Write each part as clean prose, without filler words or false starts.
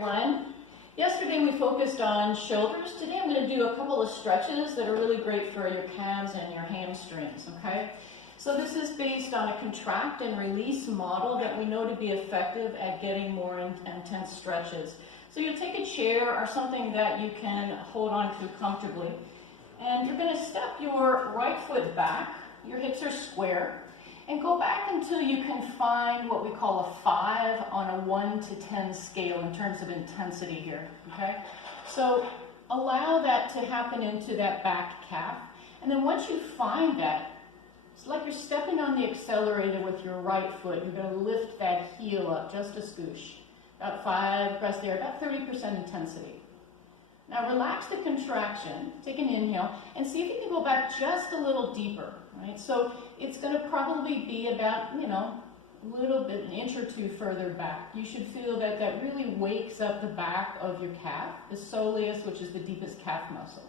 line. Yesterday we focused on shoulders. Today I'm going to do a couple of stretches that are really great for your calves and your hamstrings, okay? So this is based on a contract and release model that we know to be effective at getting more intense stretches. So you'll take a chair or something that you can hold on to comfortably, and you're going to step your right foot back, your hips are square, and go back until you can find what we call a 5 on a 1 to 10 scale in terms of intensity here, okay? So allow that to happen into that back calf, and then once you find that, it's like you're stepping on the accelerator with your right foot. You're going to lift that heel up just a scoosh. About 5 breaths there, about 30% intensity. Now relax the contraction, take an inhale, and see if you can go back just a little deeper, right? So it's going to probably be about, a little bit, an inch or two further back. You should feel that that really wakes up the back of your calf, the soleus, which is the deepest calf muscle.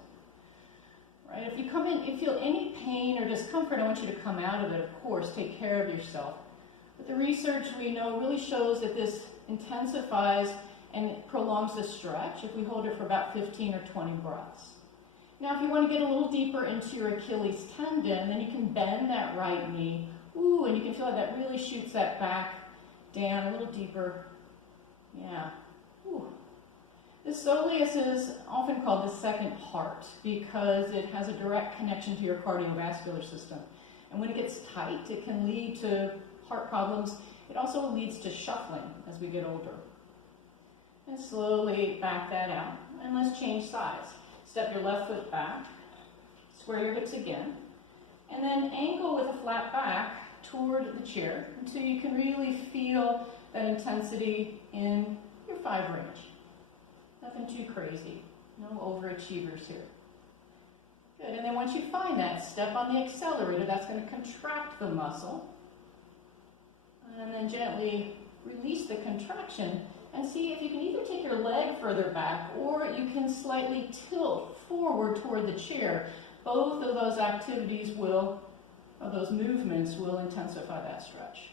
Right? If you come in, if you feel any pain or discomfort, I want you to come out of it, of course, take care of yourself. But the research we know really shows that this intensifies and it prolongs the stretch if we hold it for about 15 or 20 breaths. Now, if you want to get a little deeper into your Achilles tendon, then you can bend that right knee. Ooh, and you can feel how that really shoots that back down a little deeper. Yeah. Ooh. The soleus is often called the second heart because it has a direct connection to your cardiovascular system. And when it gets tight, it can lead to heart problems. It also leads to shuffling as we get older. And slowly back that out, and let's change sides. Step your left foot back, square your hips again, and then angle with a flat back toward the chair until you can really feel that intensity in your 5 range. Nothing too crazy, no overachievers here. Good, and then once you find that, step on the accelerator. That's going to contract the muscle, and then gently release the contraction. And see if you can either take your leg further back or you can slightly tilt forward toward the chair. Both of those activities those movements will intensify that stretch.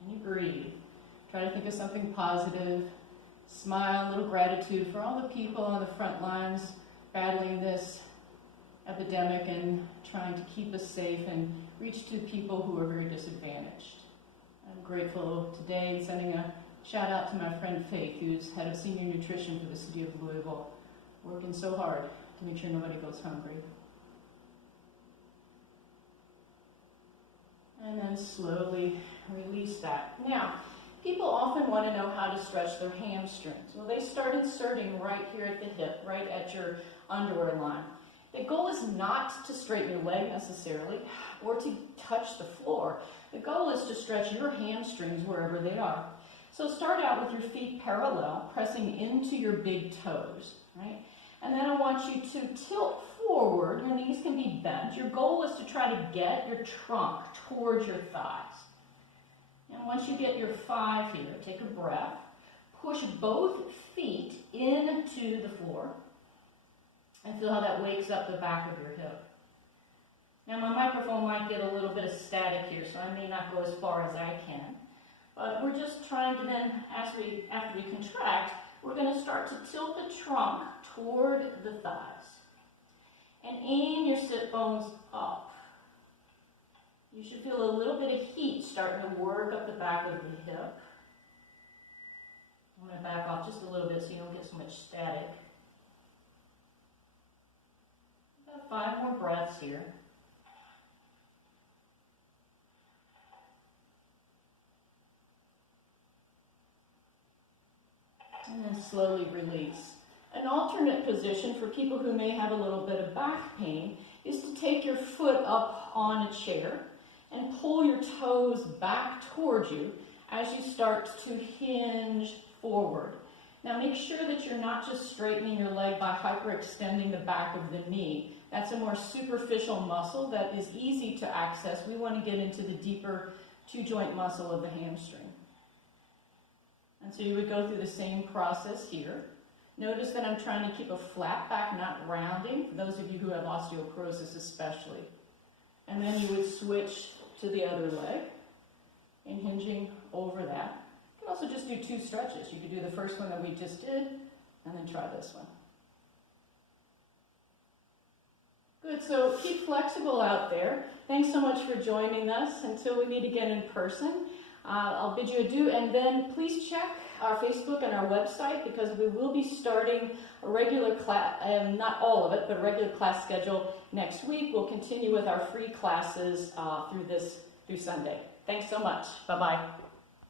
And you breathe. Try to think of something positive. Smile, a little gratitude for all the people on the front lines battling this epidemic and trying to keep us safe and reach to people who are very disadvantaged. I'm grateful today sending a shout out to my friend Faith, who's head of senior nutrition for the city of Louisville, working so hard to make sure nobody goes hungry. And then slowly release that. Now, people often want to know how to stretch their hamstrings. Well, they start inserting right here at the hip, right at your underwear line. The goal is not to straighten your leg necessarily, or to touch the floor. The goal is to stretch your hamstrings wherever they are. So start out with your feet parallel, pressing into your big toes, right? And then I want you to tilt forward. Your knees can be bent. Your goal is to try to get your trunk towards your thighs. And once you get your 5 here, take a breath. Push both feet into the floor. And feel how that wakes up the back of your hip. Now my microphone might get a little bit of static here, so I may not go as far as I can. But we're just trying to then, after we contract, we're going to start to tilt the trunk toward the thighs. And aim your sit bones up. You should feel a little bit of heat starting to work up the back of the hip. I'm going to back off just a little bit so you don't get so much static. About 5 more breaths here. And then slowly release. An alternate position for people who may have a little bit of back pain is to take your foot up on a chair and pull your toes back towards you as you start to hinge forward. Now make sure that you're not just straightening your leg by hyperextending the back of the knee. That's a more superficial muscle that is easy to access. We want to get into the deeper 2-joint muscle of the hamstring. And so you would go through the same process here. Notice that I'm trying to keep a flat back, not rounding, for those of you who have osteoporosis especially. And then you would switch to the other leg and hinging over that. Also just do 2 stretches. You could do the first one that we just did, and then try this one. Good, so keep flexible out there. Thanks so much for joining us. Until we meet again in person, I'll bid you adieu, and then please check our Facebook and our website, because we will be starting a regular class, not all of it, but a regular class schedule next week. We'll continue with our free classes through Sunday. Thanks so much. Bye-bye.